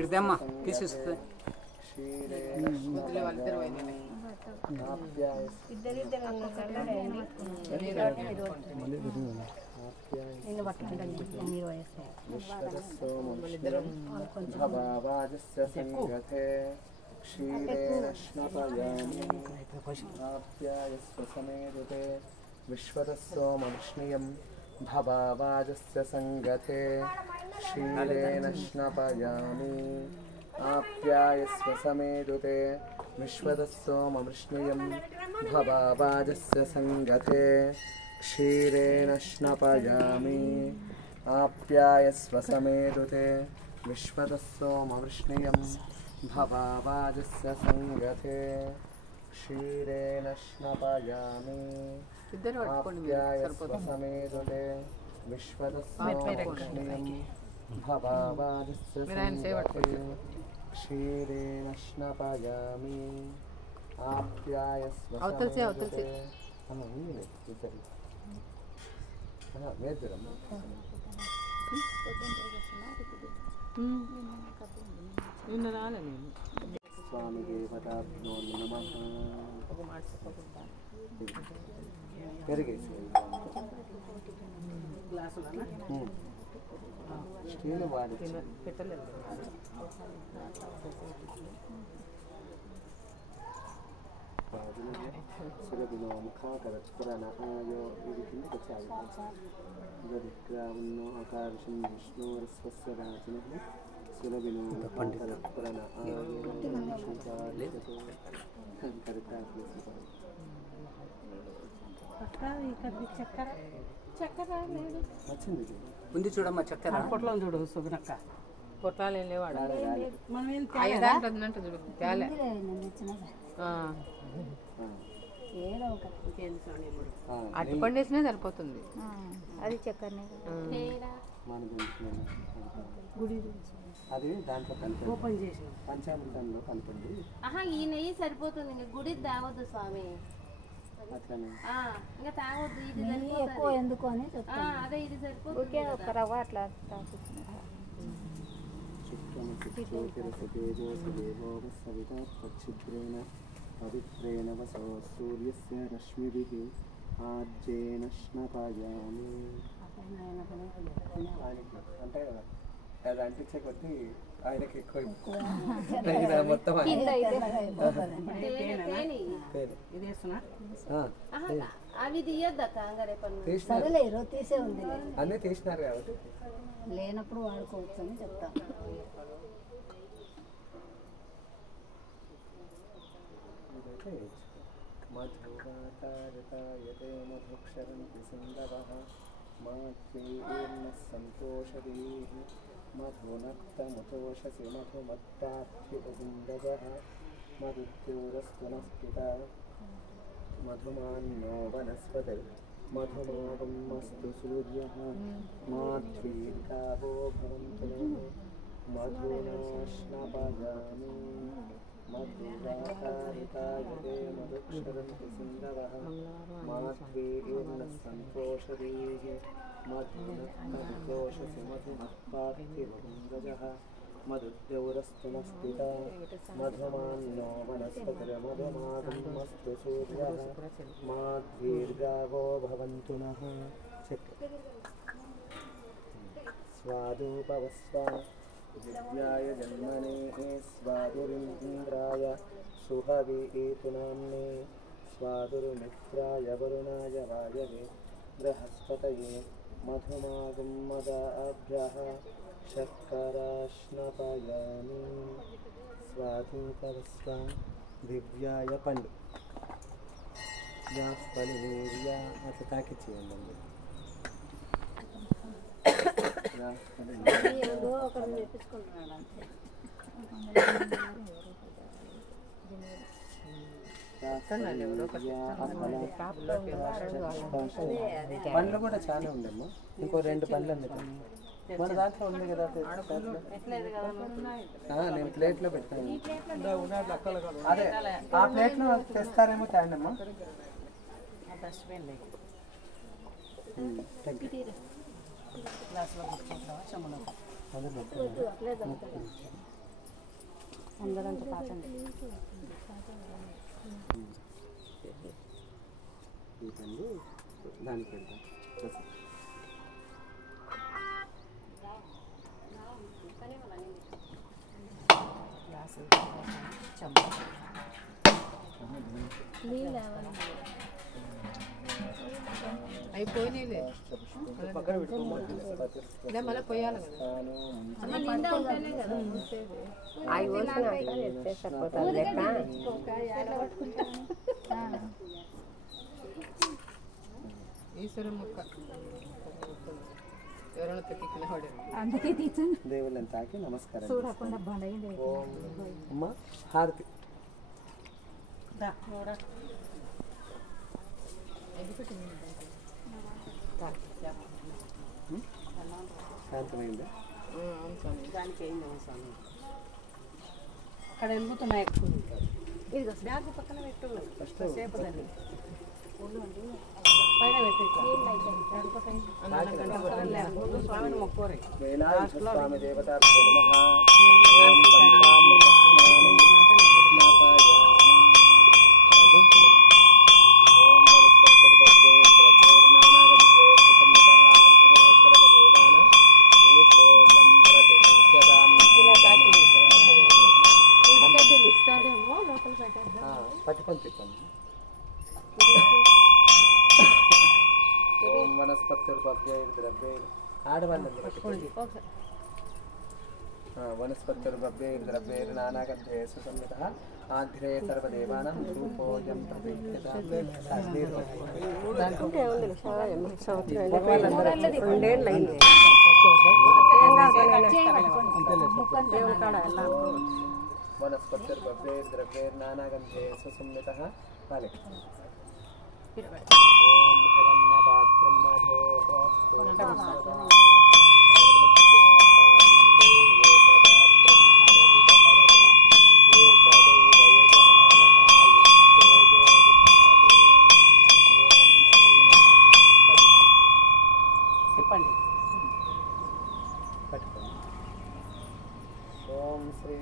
ఇదమ్మా తీసిస్తే क्षीरेण स्नपयामि आप्यायस्व समेरुते विश्वतस्सोमवृष्णियं भवावाजस्य सङ्गते क्षीरेण स्नपयामि आप्यायस्व समेरुते विश्वतस्सोमवृष्णियं भवावाजस्य सङ्गते क्षीरेण स्नपयामि आप्यायस्व समेरुते विश्वतस्सोमवृष्णियं भवावाजस्य सङ्गते क्षीरेण स्नपयामि आप्यायस्व समेरुते विश्वतस्सोमवृष्णियं भवावाजस्य सङ्गते क्षीरेण स्नपयामि आप्यायस्व समेरुते स्वामी देवताभ्यो नमः स्टील वाड़ी सुरभिनो मुखाकरस्फुरन आयो विधिं गदिग्रावन्नो अकार्षं विष्णोरस्वस्य राजनः सुरभिनो मुखाकरस्फुरन आयो ఉంది చూడమ్మా చక్కెర పొట్లం చూడు సుగునక్క పొట్లాలు ఏం లేవాడు మనం ఏం చూడు తేలే అటు పండేసినా సరిపోతుంది అది చక్కెరనే గుడి అది దాంట్లో కలిపి ఓపెన్ చేసి పంచామృతంలో కలపండి. ఈ నెయ్యి సరిపోతుంది, ఇంకా గుడి తాగొద్దు స్వామి. అట్లనే ఇంకా తాగొద్దు, ఇది ఎక్కువ ఎందుకు అని అదే ఇది సరిపోతుంది. ఒక రవ్వ అట్లా పచ్చిద్రేణ పవిత్రేణ వసో సూర్యస్య రశ్మిభిః ఆజ్యేన స్నపయామి. అంటే అది అంటించే కొద్దీ ఆయనకి ఎక్కువ మొత్తం అవి తీయొద్దా అన్నీ తీసినారు కాబట్టి లేనప్పుడు వాడుకోవచ్చు అని చెప్తాను. మధువాతారతాయతే మధుక్షరంతి సింధవః మాత్రేర్న సంతోషదీః మధునక్తముతోషసి మధుమత్తార్థిపసింధవః మధుద్యూరస్తు నః మధుమాన్నో వనస్పతిర్ మధుమావం మస్తు సూర్యః మాధ్వీర్గావో భవంతు మధునా స్నపయామి. మధువాతారతాయతే మధుక్షరంతి సింధవః మాత్రేర్న సంతోషదీః మధునక్తముతోషసి మధుమత్తార్థిపసింధవః మధుద్యూరస్తు నః మధుమాన్నో వనస్పతిర్మధుమావం మస్తు సూర్యః మాధ్వీర్గావో భవంతు నః. స్వాదూపవస్వ దివ్యాయ జన్మనేః స్వాదురింద్రాయ సుహవీతు నామ్నే స్వాదుర్మిత్రాయ వరుణాయ వాయవే బృహస్పతయే మధుమాగం మదాభ్యః శర్కరాశ్నపయామి. స్వాదూపవస్వ దివ్యాయ పండు యాస్పలివేర్య అట్లా తాకిచ్చేయండి. పండ్లు కూడా చాలా ఉండమ్మా, ఇంకో 2 పండ్లు ఉన్నాయి మన దాంట్లో ఉంది కదా. నేను ప్లేట్లో పెట్టాను, అదే ఆ ప్లేట్లో తెస్తారేమో తేండి అమ్మా. అందరంతా పాటండి దానికి వెళ్తాం అయిపోయినాయిలే ఇలా మళ్ళీ పోయాలి కదా అవి పోసిన ఎత్తే సరిపోతుంది లెక్క ఈశ్వరం మొక్క ఎవరైనా తెక్కిన వాడు అందుకే తీర్చండి దేవుళ్ళని తాకి నమస్కారం చూడకుండా బండైంది ఓం అమ్మ హారతి శాంతమైందా అక్కడ వెలుగుతున్నాయి ఇది బ్యాగ్ పక్కన పెట్టు సేపు దాన్ని పైన పెట్టి స్వామిని మొక్కోరే స్వామి దేవత పట్టుకొని తిప్పండి ఓం వనస్పతిర్భవ్యైర్ద్రవ్యైర్ ఆడవాళ్ళని పట్టుకోండి वनस्पतिर्भव्यैर्द्रव्यैर्नानागन्धेषु संयुतः आग्रे सर्वदेवानां धूपोऽयं वनस्पतिर्भव्यैर्द्रव्यैर्नानागन्धेषु संयुतः ओम श्री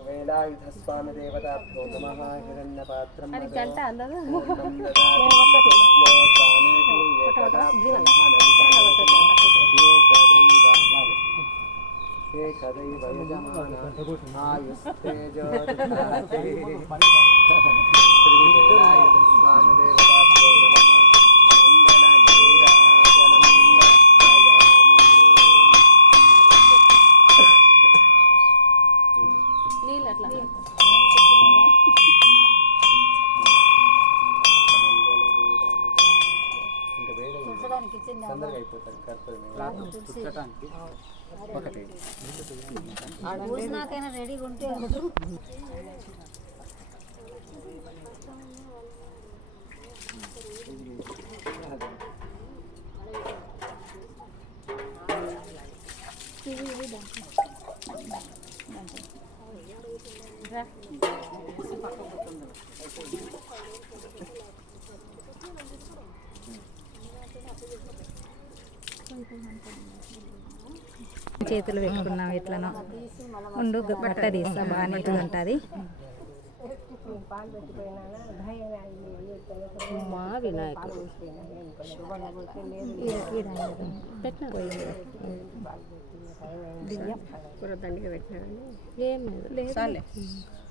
वेलायुध स्वामी देवताभ्यो नमः हिरण्यपात्रं एकदैव यजमान आयुस्तेजो दधाति श्री वेलायुध स्वामी देवताभ्यो नमः తొందరగా అయిపోతుంది కూర్చోటానికి ఒకటి నాకైనా రెడీగా ఉంటే చేతులు పెట్టుకున్నాం ఎట్లనో ఉండు బట్ట తీస్తా బాగా నీట్గా ఉంటుంది మా వినాయకుడు దండిగా పెట్టినా ఏం లేదు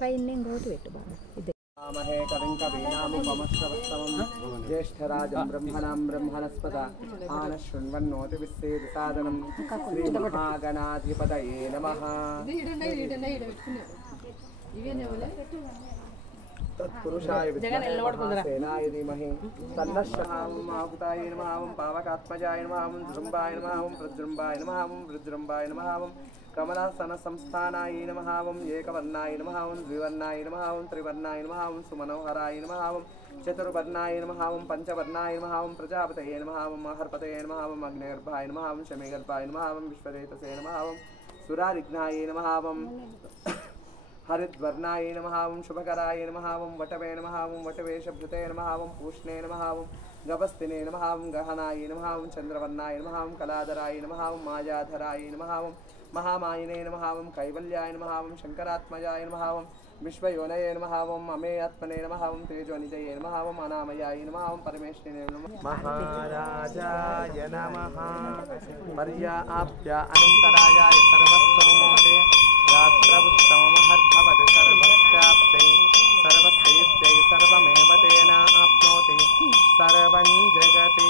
పైన ఇంకోటి పెట్టు బాగా ఇదే महे कविं कवीनामुपमश्रवस्तमं ज्येष्ठराजं ब्रह्मणां ब्रह्मणस्पत आनशृण्वन्नोतिविश्वेदसादनं श्रीमहागणाधिपतये नमः तत्पुरुषाय विद्महे सेनाय धीमहि तन्नश्रमाहुताय नमः पावकात्मजाय नमः जृम्बाय नमः प्रजृम्बाय नमः वृजृम्बाय नमः कमलासन संस्थानाय नमः एकवर्णाय नमः द्विवर्णाय नमः त्रिवर्णाय नमः सुमनोहराय नमः चतुर्वर्णाय नमः पंचवर्णाय नमः प्रजापतये नमः महर्पतये नमः अग्निगर्भाय नमः शमीगर्भाय नमः विश्वरेतसे नमः सुरारिघ्नाय नमः हरिद्वर्णाय नमः शुभकराय नमः वटवे नमः वटवेशभृते नमः पूष्णे नमः गभस्तिने नमः गहनाय नमः चंद्रवर्णाय नमः कलाधराय नमः मायाधराय नमः महामायिने नमः ओं कैवल्याय नमः ओं शंकरात्मजाय नमः ओं विश्वयोनये नमः ओं अमेयात्मने नमः ओं तेजोनिधये नमः ओं अनामयाय नमः ओं परमेश्वरिणे नमः महाराजाय नमः पर्याप्य अनन्तरायाय सर्वस्तोमोते रात्रमुत्तममहद्भवत् सर्वस्याप्ते सर्वस्यैत्यै सर्वमेव तेन आप्नोति सर्वं जगति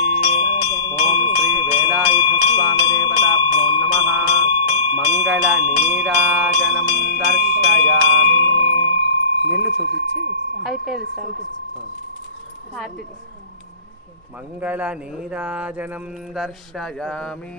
ॐ श्री वेलायुधस्वामी देवताभ्यो नमः మంగళనీరాజనం దర్శయామి నీళ్ళు చూపించి అయిపోయింది స్వామి హారతి మంగళనీరాజనం దర్శయామి